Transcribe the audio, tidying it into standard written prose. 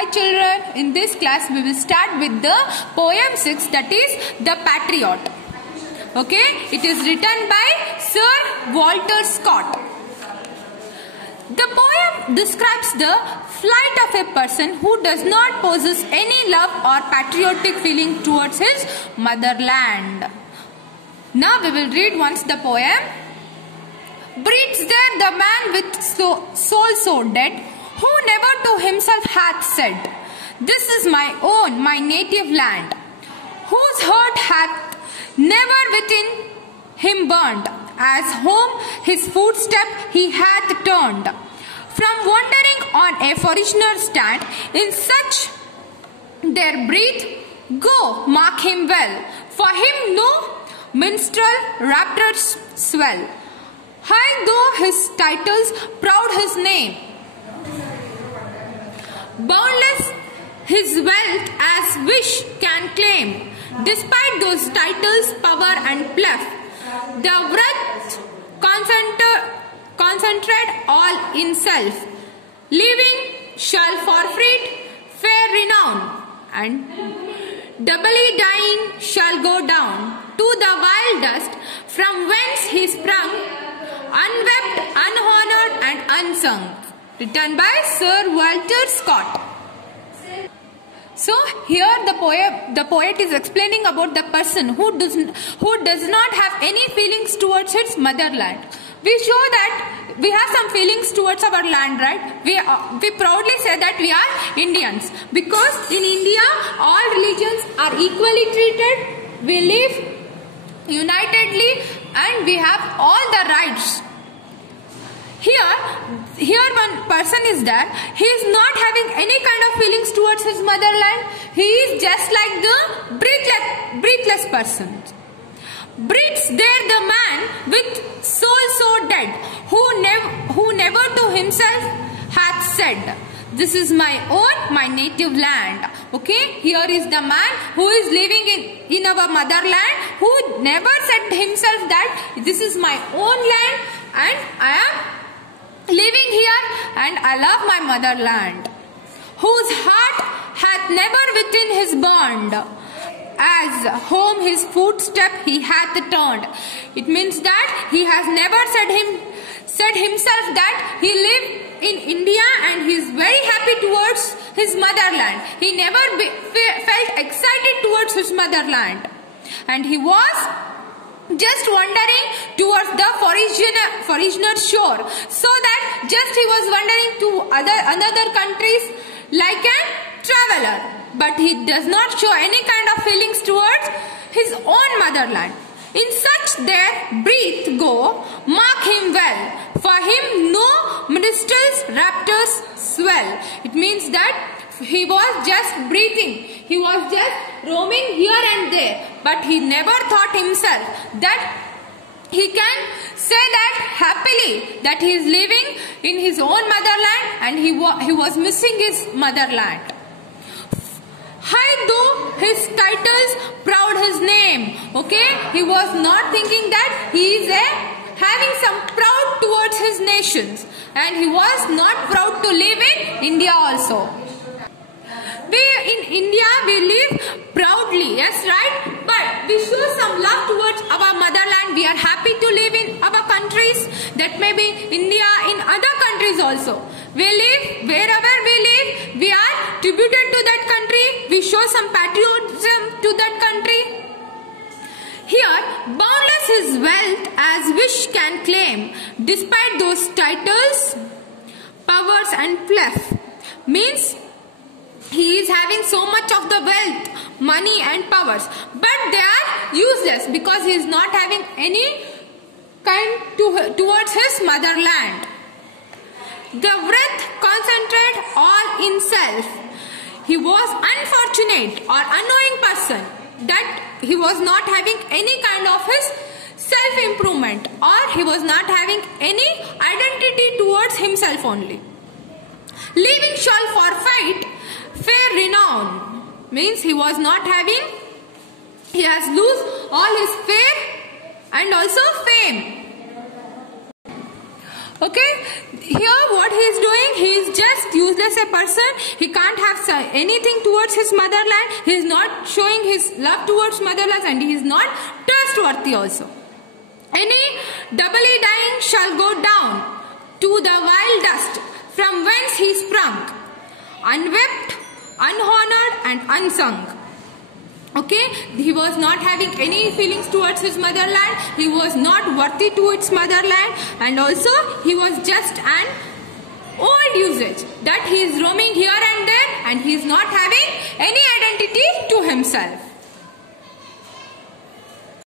Hi children, in this class we will start with the poem 6, that is The Patriot. Okay, it is written by Sir Walter Scott. The poem describes the flight of a person who does not possess any love or patriotic feeling towards his motherland. Now we will read once the poem. Breathes there the man with soul so dead, who never to himself hath said, This is my own, my native land, whose heart hath never within him burned, as home his footstep he hath turned. From wandering on a foreigner stand, in such their breath, go mark him well, for him no minstrel raptures swell. High though his titles, proud his name, boundless his wealth as wish can claim. Despite those titles, power and pluff, the worth concentrate all in self. Living shall forfeit fair renown, and doubly dying shall go down to the wild dust from whence he sprung, unwept, unhonored and unsung. Written by Sir Walter Scott. So here the poet is explaining about the person who does not have any feelings towards its motherland. We show that we have some feelings towards our land, right? We proudly say that we are Indians, because in India all religions are equally treated. We live unitedly and we have all the rights. Here one person is there, he is not having any kind of feelings towards his motherland. He is just like the breathless person. Breathes there the man with soul so dead, who never to himself hath said, This is my own, my native land. Okay, here is the man who is living in our motherland, who never said himself that this is my own land and I am living here and I love my motherland, whose heart hath never within his bond, as home his footstep he hath turned. It means that he has never said himself that he lived in India and he is very happy towards his motherland. He never felt excited towards his motherland, and he was just wandering towards the foreigner shore, so that just he was wandering to other countries like a traveler, but he does not show any kind of feelings towards his own motherland. In such their breath go, mark him well, for him no minstrels raptors swell. It means that he was just breathing, he was just roaming here and there, but he never thought himself that he can say that happily that he is living in his own motherland and he was missing his motherland. High though his titles, proud his name. Okay, he was not thinking that he is having some proud towards his nations, and he was not proud to live in India also. In India we live proudly, yes, right? But we show some love towards our motherland. We are happy to live in our countries, that may be India, in other countries also. We live, wherever we live, we are tributed to that country. We show some patriotism to that country. Here, boundless his wealth as wish can claim, despite those titles, powers and pluff. Means he is having so much of the wealth, money and powers, but they are useless because he is not having any kind towards his motherland. The wrath concentrate all in self. He was unfortunate or unknowing person, that he was not having any kind of his self-improvement, or he was not having any identity towards himself only. Living shall forfeit fair renown, means he was not having, he has lose all his fair and also fame. Okay, here what he is doing, he is just useless a person. He can't have anything towards his motherland. He is not showing his love towards motherland, and he is not trustworthy also. Any doubly dying shall go down to the wild dust from whence he sprung, unwept, unhonored and unsung. Okay, he was not having any feelings towards his motherland. He was not worthy to its motherland, and also he was just an old usage that he is roaming here and there, and he is not having any identity to himself.